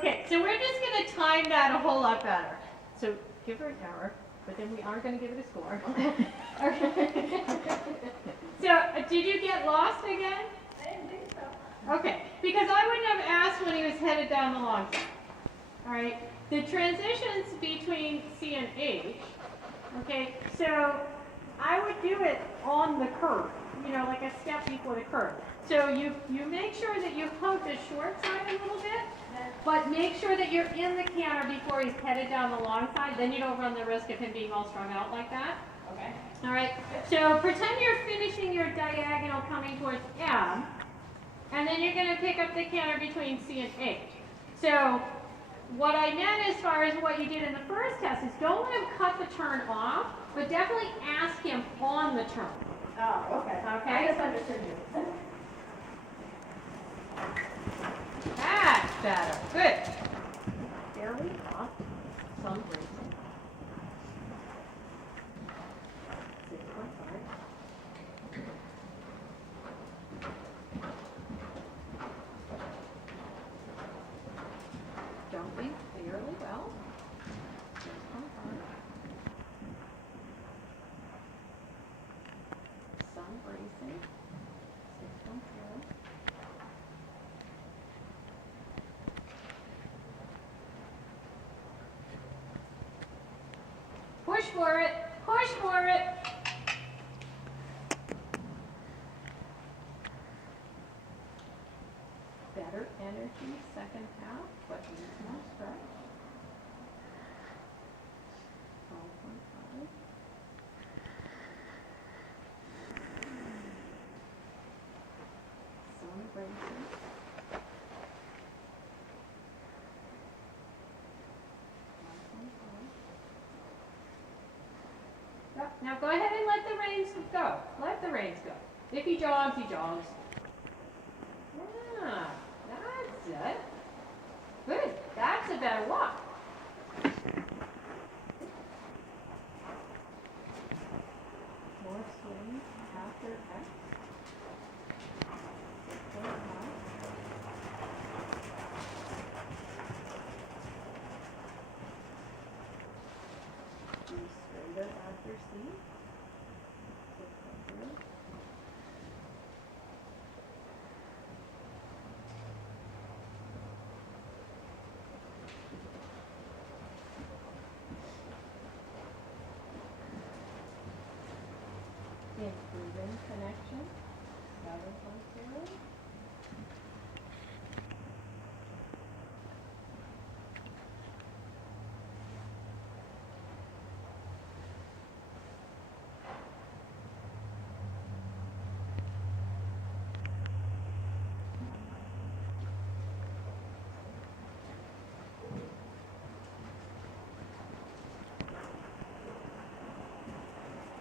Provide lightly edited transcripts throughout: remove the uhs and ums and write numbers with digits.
Okay, so we're just going to time that a whole lot better. So give her an error, but then we aren't going to give it a score. Okay. So did you get lost again? I didn't think so. Okay, because I wouldn't have asked when he was headed down the long side. All right, the transitions between C and H, okay, so I would do it on the curve, you know, like a step before the curve. So you make sure that you hug the short side a little bit, but make sure that you're in the canter before he's headed down the long side. Then you don't run the risk of him being all strung out like that. Okay. All right, so pretend you're finishing your diagonal coming towards M, and then you're going to pick up the canter between C and H. So what I meant as far as what you did in the first test is don't let him cut the turn off, but definitely ask him on the turn. Oh, okay. Okay. I just understood you. That's better. Good. Fairly off. Some bracing. 6.5. Jumping fairly well. 6.5. Some bracing. 6.0. Push for it. Push for it. Better energy second half, but needs more stretch. 12.5. Some bracing. 1.5. Yep. Now go ahead and let the reins go. Let the reins go. If he jogs, he jogs. Yeah, that's it. Good. That's a better walk. More swing after X. 6.5. Do straighter after C. 6.0. Improving connection. 7.0.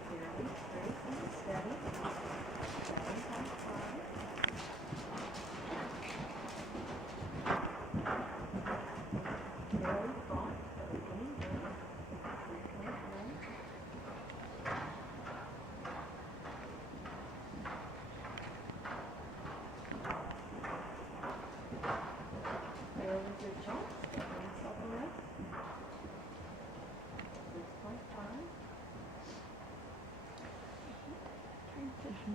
Fairly straight and steady. 7.5. Fairly front, but beginning good. 3.1. Fairly good jump, stepping supplement. 6.5.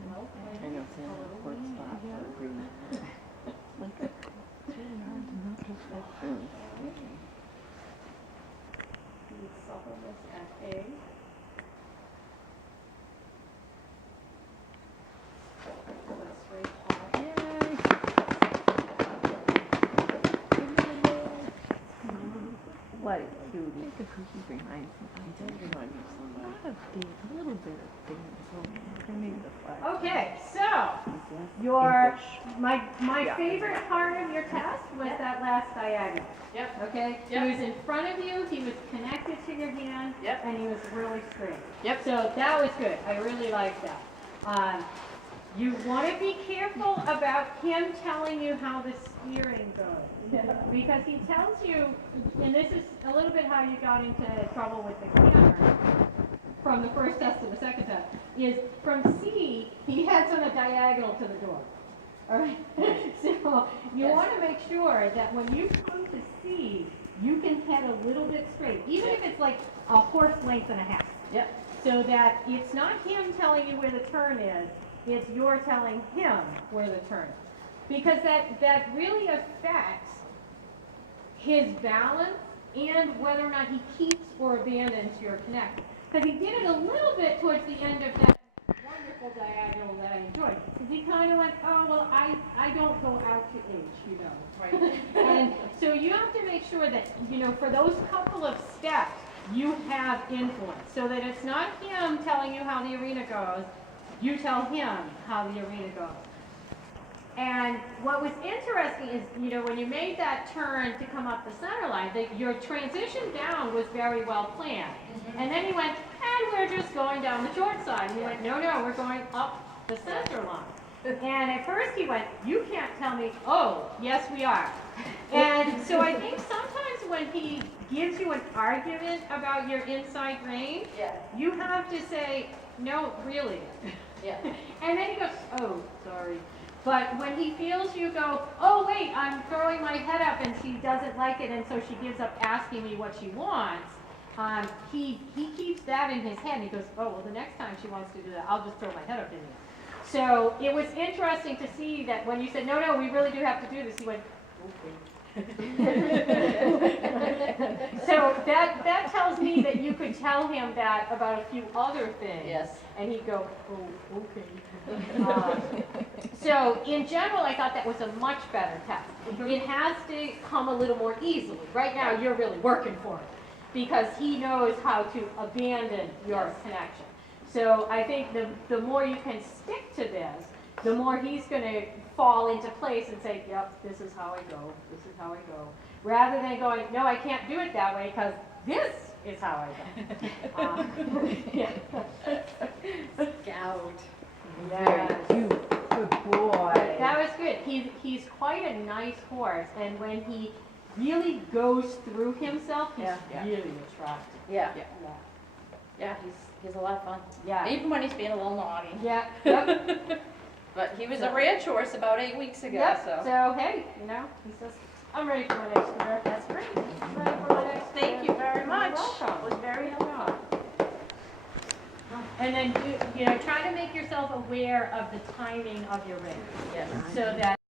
Well, I know it's in a court spot for agreement. It's really hard to not just like food. the suppleness at A. Let's straight off. Yay! What a cutie. I think the cookies remind me. I don't remind me of somebody. A little bit of things. Maybe the flag. Okay, so your my favorite part of your test was that last diagonal. Yep. Okay? Yep. He was in front of you, he was connected to your hand, Yep. and he was really straight. Yep. So that was good. I really liked that. You want to be careful about him telling you how the steering goes. Yeah. Because he tells you, and this is a little bit how you got into trouble with the camera from the first test to the second test, is from C, he heads on a diagonal to the door. All right, so you Yes. want to make sure that when you come to C, you can head a little bit straight, even if it's like a horse length and a half. Yep. So that it's not him telling you where the turn is, it's you're telling him where the turn is. Because that really affects his balance and whether or not he keeps or abandons your connect. Because he did it a little bit towards the end of that wonderful diagonal that I enjoyed. Because he kind of went, oh, well, I don't go out to H, you know. Right. And so you have to make sure that, you know, for those couple of steps, you have influence. So that it's not him telling you how the arena goes, you tell him how the arena goes. And what was interesting is, you know, when you made that turn to come up the center line, your transition down was very well planned. And then he went, and we're just going down the short side. And he went, no, we're going up the center line. And at first he went, you can't tell me, oh, yes we are. And so I think sometimes when he gives you an argument about your inside range, Yeah. you have to say, no, really. Yeah. And then he goes, oh, sorry. But when he feels you go, oh wait, I'm throwing my head up and she doesn't like it and so she gives up asking me what she wants, he keeps that in his head and he goes, oh, well the next time she wants to do that, I'll just throw my head up in the air. So it was interesting to see that when you said, no, we really do have to do this, he went, okay. So that tells me that you could tell him that about a few other things. Yes. And he'd go, oh, okay. So in general, I thought that was a much better test. It has to come a little more easily. Right now, you're really working for it because he knows how to abandon your connection. So I think the more you can stick to this, the more he's going to fall into place and say, yep, this is how I go, this is how I go. Rather than going, no, I can't do it that way because this is how I go. Yeah. Scout. Yes. Good boy. That was good. He's quite a nice horse, and when he really goes through himself, he's Yeah. really attractive. Yeah. Yeah. Yeah, he's a lot of fun. Yeah. Even when he's being a little naughty. Yeah. Yep. But he was a ranch horse about 8 weeks ago, Yep. so. So hey, you know, he says, I'm ready for my next career. That's great. I'm ready for my next Thank you very You're much. welcome. It was very helpful. And then you know, try to make yourself aware of the timing of your race, Yes. so that